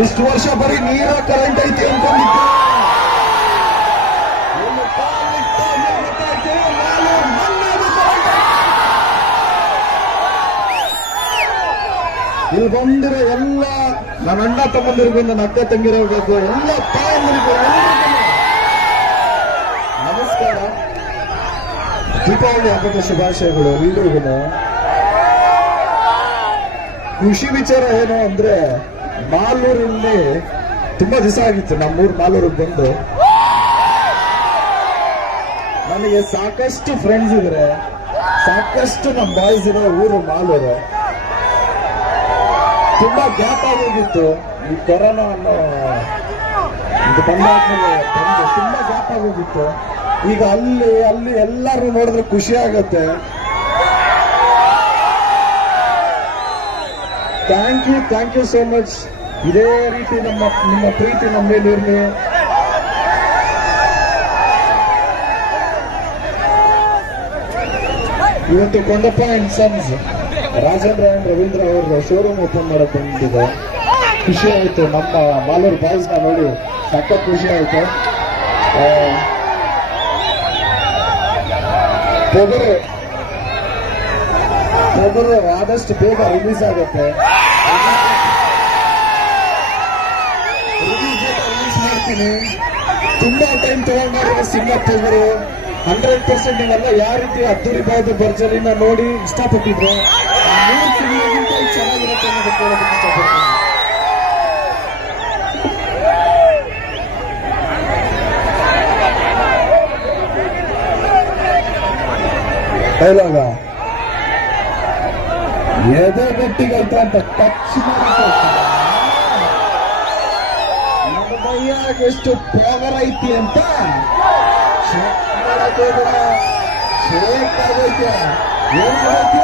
ಇಷ್ಟು ವರ್ಷ ಬರೀ ನೀರ ಕರೆಂಟ್ ಐತಿ ಅನ್ಕೊಂಡಿದ್ದೆ. ಇಲ್ಲಿ ಬಂದಿರೋ ಎಲ್ಲ ನನ್ನ ಅಣ್ಣ ತಮ್ಮಂದಿರಿಗೂ, ನನ್ನ ಅಕ್ಕ ತಂಗಿರಬೇಕು, ಎಲ್ಲ ತಾಯಂದಿರಿಗೂ ನಮಸ್ಕಾರ. ದೀಪಾವಳಿ ಹಬ್ಬದ ಶುಭಾಶಯಗಳು ಎಲ್ರಿಗೂ. ಖುಷಿ ವಿಚಾರ ಏನು ಅಂದ್ರೆ, ಮಾಲೂರಲ್ಲಿ ತುಂಬಾ ದಿವಸ ಆಗಿತ್ತು ನಮ್ಮೂರು ಮಾಲೂರಿಗೆ ಬಂದು. ನನಗೆ ಸಾಕಷ್ಟು ಫ್ರೆಂಡ್ಸ್ ಇದ್ರೆ, ಸಾಕಷ್ಟು ನಮ್ಮ ಬಾಯ್ಸ್ ಇರೋ ಊರು ಮಾಲೂರು. ತುಂಬಾ ಗ್ಯಾಪ್ ಆಗೋಗಿತ್ತು ಈ ಕೊರೋನಾ ಅನ್ನೋ ಇದು ಬಂದಾದ್ಮೇಲೆ ತುಂಬಾ ಗ್ಯಾಪ್ ಆಗೋಗಿತ್ತು. ಈಗ ಅಲ್ಲಿ ಎಲ್ಲರೂ ನೋಡಿದ್ರೆ ಖುಷಿ ಆಗತ್ತೆ. Thank you so much. ಇದೇ ರೀತಿ ನಿಮ್ಮ ಪ್ರೀತಿ ನಮ್ಮ ಮೇಲೆ ಇರಲಿ. ಇವತ್ತು Kondappa and sons Rajendra and Ravindra ಅವ್ರ ಶೋರೂಮ್ ಓಪನ್ ಮಾಡಕ್ ಬಂದಿದೆ. ಖುಷಿ ಆಯ್ತು. ನಮ್ಮ ಮಾಲೂರು ಬಾಯ್ಸ್ ನ ನೋಡಿ ಸಖತ್ ಖುಷಿ ಆಯ್ತು. ಪೊಗರು ಆದಷ್ಟು ಬೇಗ ರಿಲೀಸ್ ಆಗುತ್ತೆ. ರಿಲೀಸ್ ಮಾಡ್ತೀನಿ. ತುಂಬಾ ಟೈಮ್ ತಗೊಂಡಿರೋ ಸಿನಿಮಾ ಪೊಗರು 100% ನೀವೆಲ್ಲ ಯಾವ ರೀತಿ ಅದ್ದೂರಿಯಾದ ಭರ್ಜರಿನ ನೋಡಿ ಇಷ್ಟಪಟ್ಟಿದ್ರು, 3 ಸಿನಿಮಾಗಿಂತ ಚೆನ್ನಾಗಿರುತ್ತೆ ಅನ್ನೋದಕ್ಕೆ ಹೇಳೋದಕ್ಕೆ ಇಷ್ಟಪಡ್ತೀನಿ. ಡೈಲಾಗ ಎದೆ ಗಟ್ಟಿಗೈತೆ ಅಂತ ಟಚ್ ನಮ್ಮ ಮೈಯಾಗ ಎಷ್ಟು ಪವರ್ ಐತಿ ಅಂತ ಶೇಕ್ ಆಗೈತೆ. ಏನ್ ಮಾಡೈತಿ?